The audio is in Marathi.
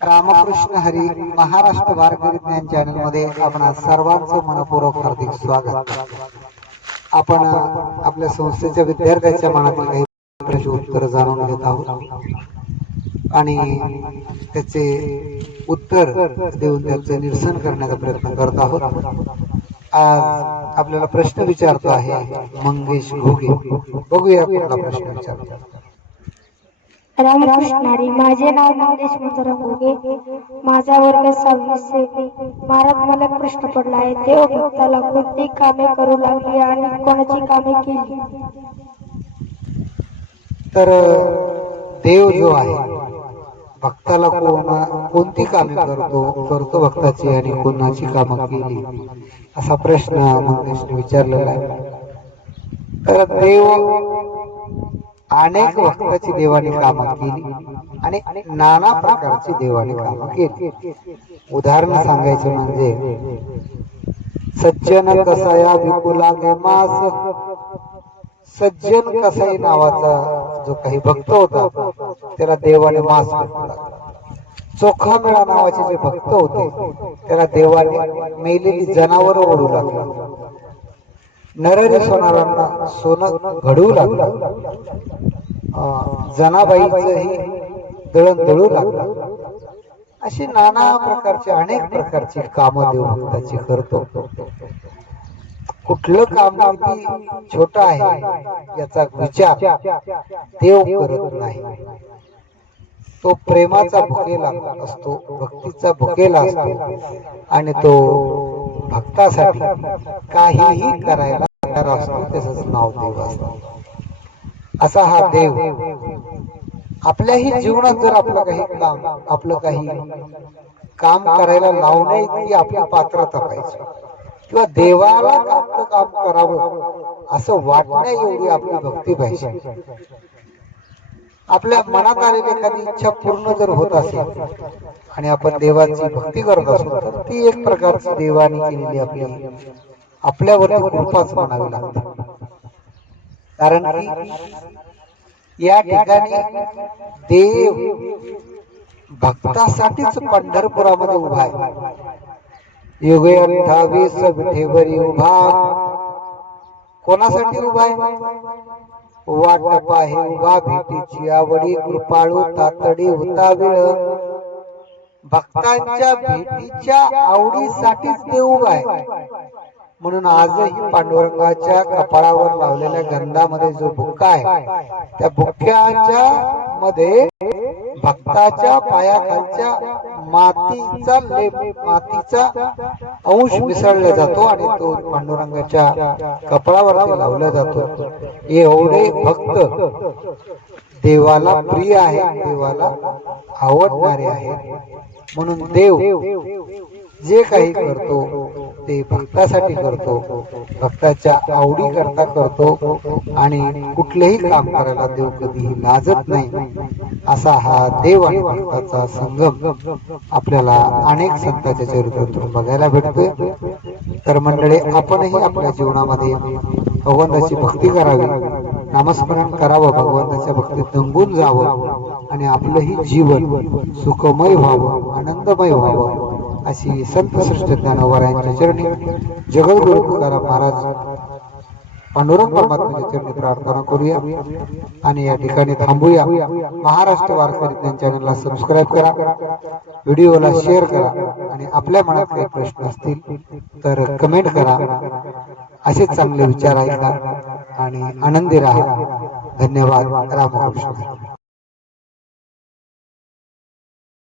रामकृष्ण हरी महाराष्ट्र वारकरी ज्ञान चॅनलमध्ये आपण सर्वांचं मनपूर्वक हार्दिक स्वागत. आपण आपल्या संस्थेच्या विद्यार्थ्यांच्या मनातील काही प्रश्न उत्तर जाणून घेत आहोत. आणि त्याचे उत्तर देऊन त्याचे निरसन करण्याचा प्रयत्न करत आहोत. आज आपल्याला प्रश्न विचारतो आहे मंगेश घोगे. बघूया आपल्याला प्रश्न विचारतो. माझे नाव मंगेश मंगराम घोगे माझा वर्ग सव्वीस सेमी मला प्रश्न पडला आहे. देव भक्ताला कोणती कामे करू लागली आणि कोणाची कामे केली? तर देव जो आहे भक्ताला कोणा कोणती कामे करतो? करतो भक्ताची आणि कोणाची कामं केली? असा प्रश्न मंगेशने विचारलेला आहे. तर देव अनेक भक्ताची देवाने कामं केली आणि नाना प्रकारची देवाने कामं केली. उदाहरण सांगायचं म्हणजे सज्जन कसाया विपुला मास. सज्जन कसाई नावाचा जो काही भक्त होता त्याला देवाने मास चोखा मेळा नावाचे जे भक्त होते त्याला देवाने मेलेली जनावर ओढू लागला. नररी सोनारांना सोनं घडवू लागलं. जनाबाईचंही दळण दळू लागलं. अशी नाना प्रकारची अनेक प्रकारची कामं देऊ भक्ताची करतो. कुठलं काम किती छोट आहे याचा विचार देव करत नाही. तो प्रेमाचा भुकेला असतो भक्तीचा भुकेला असतो. आणि तो भक्तासाठी काहीही करायला तयार असतो त्याच नाव देव असतो. असा हा देव आपल्याही जीवनात जर आपलं काही काम आपलं काही काम करायला लावणे की आपली पात्रता पाहिजे किंवा देवाला आपलं काम करावं असं वाटण्या एवढी आपली भक्ती पाहिजे. आपल्या मनात आलेली एखादी इच्छा पूर्ण जर होत असेल आणि आपण देवाची भक्ती करत असतो तर ती एक प्रकारची देवाने केलेली आपली आपल्यावरती कृपाच म्हणावी लागते. कारण की या ठिकाणी देव भक्तासाठीच पंढरपुरामध्ये उभा आहे. युगे अठ्ठावीस विठेवरी उभा. कोणासाठी उभा आहे? वाट पाहे उभा भेटीची आवडी कृपाळू तातडी उताविळ. भक्तांच्या भेटीच्या आवडीसाठीच ते उभा आहे. म्हणून आजही पांडुरंगाच्या कपाळावर लावलेल्या गंधामध्ये जो बुक्का आहे त्या बुक्क्याच्या मध्ये भक्ताच्या पायाखालच्या मातीचा लेप मातीचा अंश मिसळला जातो आणि तो पांडुरंगाच्या कपाळावरती लावला जातो. एवढे भक्त देवाला प्रिय आहे देवाला आवडणारे आहे म्हणून देव जे काही करतो ते भक्तासाठी करतो. भक्ताच्या आवडी करता करतो आणि कुठलेही काम करायला देव कधीही लाजत नाही. असा हा देव आणि भक्ताचा संगम आपल्याला अनेक संतांच्या चरित्रातून बघायला भेटतोय. तर मंडळी आपणही आपल्या जीवनामध्ये भगवंताची भक्ती करावी नामस्मरण करावं भगवंताच्या भक्तीत दंगून जावं आणि आपलंही जीवन सुखमय व्हावं आनंदमय व्हावं. अशी संत श्रेष्ठ ज्ञानोबा चरणी जगद्गुरु तुकाराम महाराज पांडुरंग परमात्म्याच्या चरणी प्रार्थना करूया आणि या ठिकाणी थांबूया. महाराष्ट्र वारकरी ज्ञान चॅनलला सबस्क्राईब करा व्हिडिओला शेअर करा आणि आपल्या मनात काही प्रश्न असतील तर कमेंट करा. असे चांगले विचार ऐका आणि आनंदी राहा. धन्यवाद. रामकृष्ण.